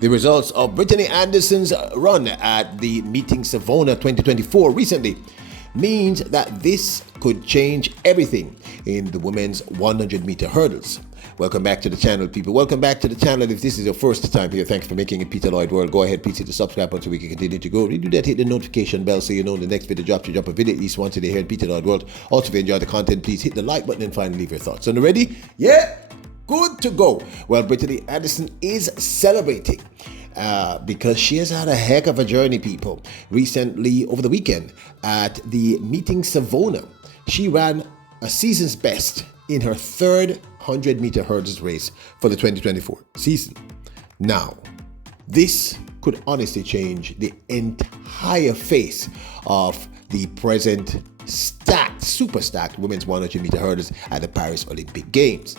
The results of Britany Anderson's run at the Meeting Savona 2024 recently means that this could change everything in the women's 100-meter hurdles. Welcome back to the channel, people. Welcome back to the channel. If this is your first time here, thanks for making it Peter Lloyd World. Go ahead, please hit the subscribe button so we can continue to go. Do that, hit the notification bell so you know the next video drops. You drop a video at least once a day here in Peter Lloyd World. Also, if you enjoy the content, please hit the like button and finally leave your thoughts. So, ready? Yeah? Good to go. Well, Britany Anderson is celebrating because she has had a heck of a journey, people. Recently, over the weekend, at the Meeting Savona, she ran a season's best in her third 100-meter hurdles race for the 2024 season. Now, this could honestly change the entire face of the present super stacked women's 100-meter hurdles at the Paris Olympic Games.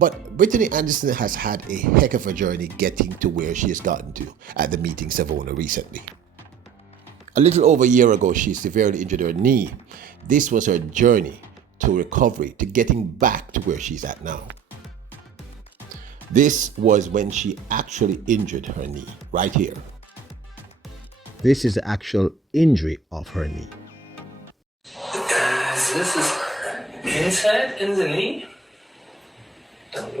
But Britany Anderson has had a heck of a journey getting to where she has gotten to at the Meeting Savona recently. A little over a year ago, she severely injured her knee. This was her journey to recovery, to getting back to where she's at now. This was when she actually injured her knee, right here. This is the actual injury of her knee. This is inside in the knee. Perfect.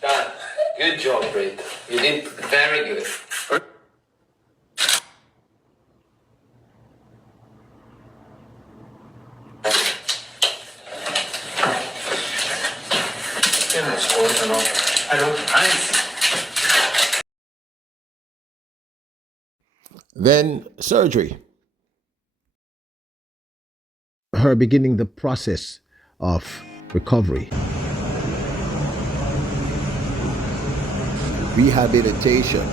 Done. Good job, Brit. You did very good. Then surgery. Her beginning the process of recovery. Rehabilitation.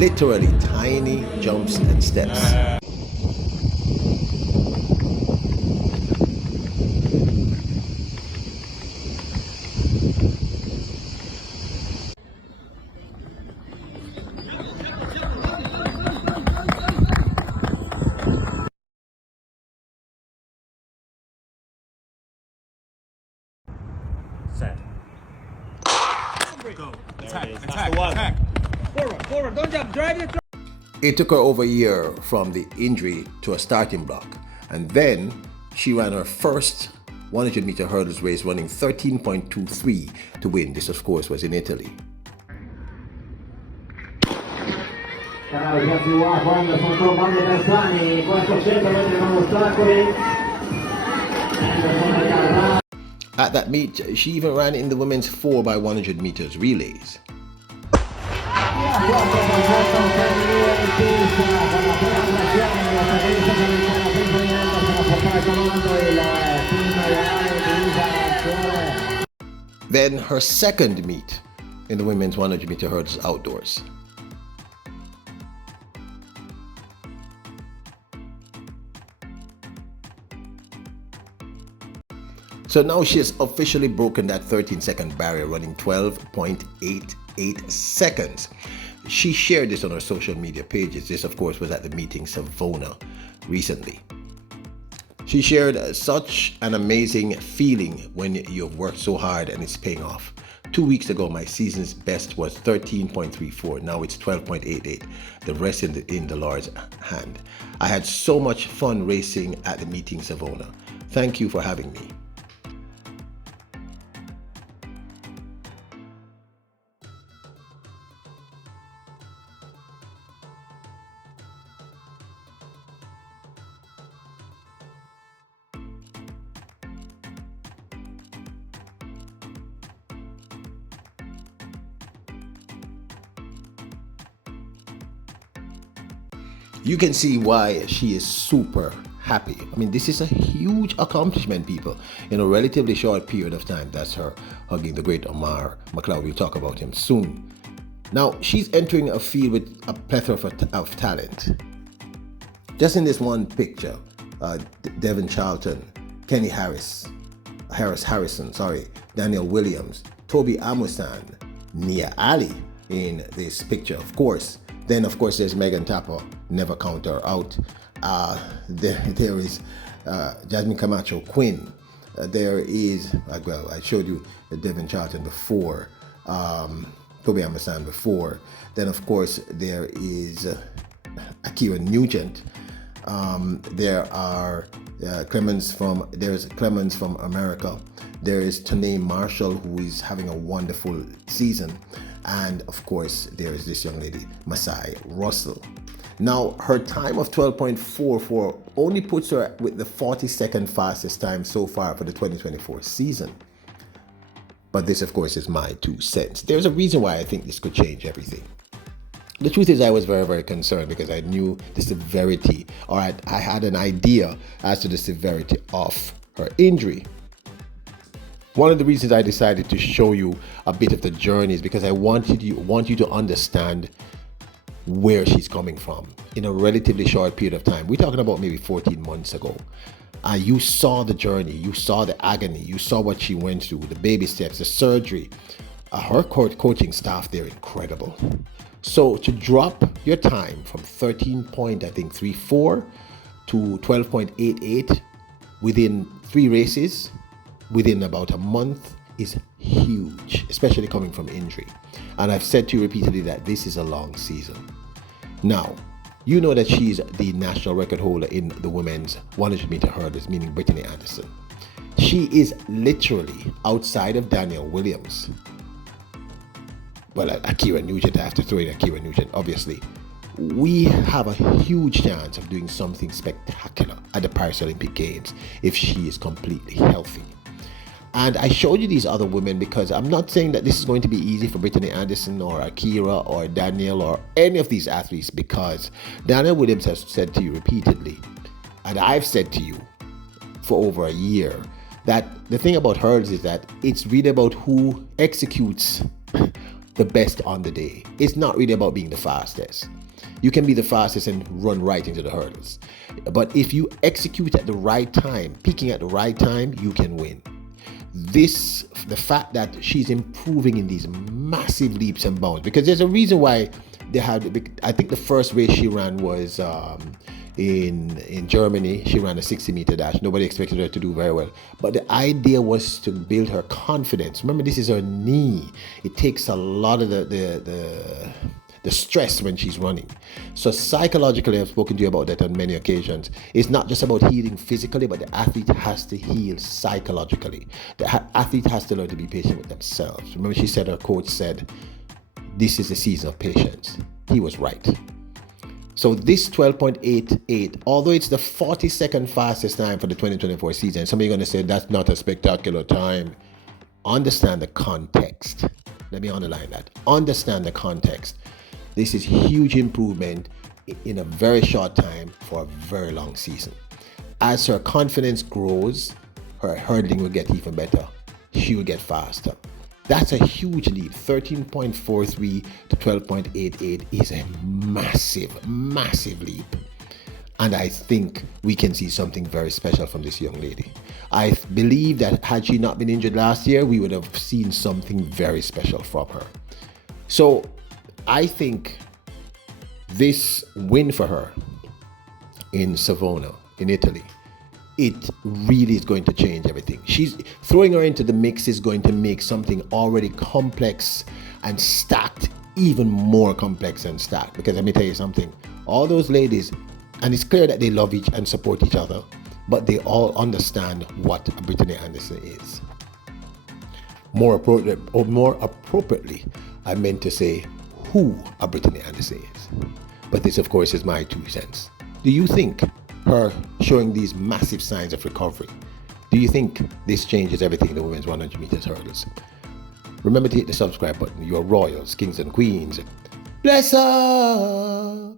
Literally tiny jumps and steps. Set. Go. Attack. Forward. Don't jump. Drive it. It took her over a year from the injury to a starting block. And then she ran her first 100-meter hurdles race running 13.23 to win. This, of course, was in Italy. At that meet, she even ran in the women's 4x100 meters relays. Then her second meet in the women's 100-meter hurdles outdoors. So now she has officially broken that 13-second barrier, running 12.88 seconds. She shared this on her social media pages. This, of course, was at the Meeting Savona recently. She shared such an amazing feeling when you've worked so hard and it's paying off. 2 weeks ago, my season's best was 13.34. Now it's 12.88. The rest in the Lord's hand. I had so much fun racing at the Meeting Savona. Thank you for having me. You can see why she is super happy. I mean, this is a huge accomplishment, people, in a relatively short period of time. That's her hugging the great Omar McLeod. We'll talk about him soon. Now, she's entering a field with a plethora of talent. Just in this one picture, Devon Charlton, Kenny Harrison, Daniel Williams, Toby Amusan, Nia Ali in this picture, of course. Then, of course, there's Megan Tapper, never count her out. There is Jasmine Camacho Quinn. There is, well, I showed you Devin Charlton before, Toby Amusan before. Then, of course, there is Akira Nugent. There are Clemens from America. There is Tanae Marshall, who is having a wonderful season. And of course, there is this young lady, Masai Russell. Now, her time of 12.44 only puts her with the 42nd fastest time so far for the 2024 season. But this, of course, is my 2 cents. There's a reason why I think this could change everything. The truth is, I was very, very concerned because I knew the severity, or I had an idea as to the severity of her injury. One of the reasons I decided to show you a bit of the journey is because I want you to understand where she's coming from in a relatively short period of time. We're talking about maybe 14 months ago. You saw the journey, you saw the agony, you saw what she went through, the baby steps, the surgery. Her coaching staff, they're incredible. So to drop your time from 13.34 to 12.88 within 3 races, within about a month, is huge, especially coming from injury. And I've said to you repeatedly that this is a long season. Now, you know that she's the national record holder in the women's 100-meter hurdles, meaning Britany Anderson. She is literally outside of Daniel Williams. Well, Akira Nugent, I have to throw in Akira Nugent, obviously. We have a huge chance of doing something spectacular at the Paris Olympic Games if she is completely healthy. And I showed you these other women because I'm not saying that this is going to be easy for Britany Anderson or Akira or Daniel or any of these athletes, because Daniel Williams has said to you repeatedly, and I've said to you for over a year, that the thing about hurdles is that it's really about who executes the best on the day. It's not really about being the fastest. You can be the fastest and run right into the hurdles. But if you execute at the right time, peaking at the right time, you can win. The fact that she's improving in these massive leaps and bounds, because there's a reason why they had, I think the first race she ran was in Germany. She ran a 60-meter dash. Nobody expected her to do very well. But the idea was to build her confidence. Remember, this is her knee. It takes a lot of the stress when she's running. So psychologically, I've spoken to you about that on many occasions. It's not just about healing physically, but the athlete has to heal psychologically. The athlete has to learn to be patient with themselves. Remember, she said, her coach said, this is the season of patience. He was right. So this 12.88, although it's the 42nd fastest time for the 2024 season, some of you are going to say that's not a spectacular time. Understand the context. Let me underline that. Understand the context. This is huge improvement in a very short time for a very long season. As her confidence grows, her hurdling will get even better. She will get faster. That's a huge leap. 13.43 to 12.88 is a massive, massive leap. And I think we can see something very special from this young lady. I believe that had she not been injured last year, we would have seen something very special from her. So I think this win for her in Savona, in Italy, it really is going to change everything. She's throwing her into the mix is going to make something already complex and stacked even more complex and stacked. Because let me tell you something, all those ladies, and it's clear that they love each and support each other, but they all understand what a Britany Anderson is. More appropriately, I meant to say who a Britany Anderson is. But this, of course, is my 2 cents. Do you think her showing these massive signs of recovery, do you think this changes everything in the women's 100 meters hurdles? Remember to hit the subscribe button. You are royals, kings and queens. Bless up!